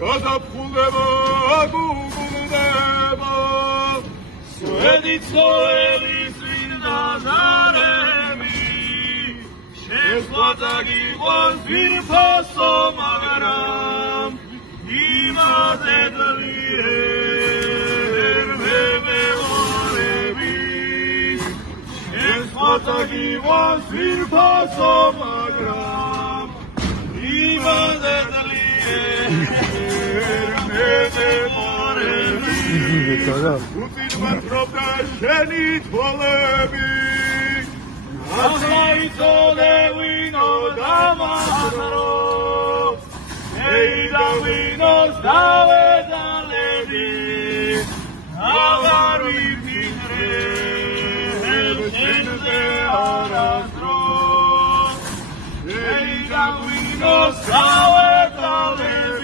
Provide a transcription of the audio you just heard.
გაზაფხულდება გუგულდება სვედით ცოელის წინდა ჟარები შეხვათა გიყოს ვირფასო მაგრამ იმაზე ძლიერ მემეორები შეხვათა გიყოს ვირფასო მაგრამ იმაზე ძლიერ მემეორები უპირმარხობდა შენი თვალები ახლა ვინო დამახრო ეიდა ვინოს დავედალები აღარ ვიფიქრებ შენზე არასდროს ეიდა ვინოს დავედალები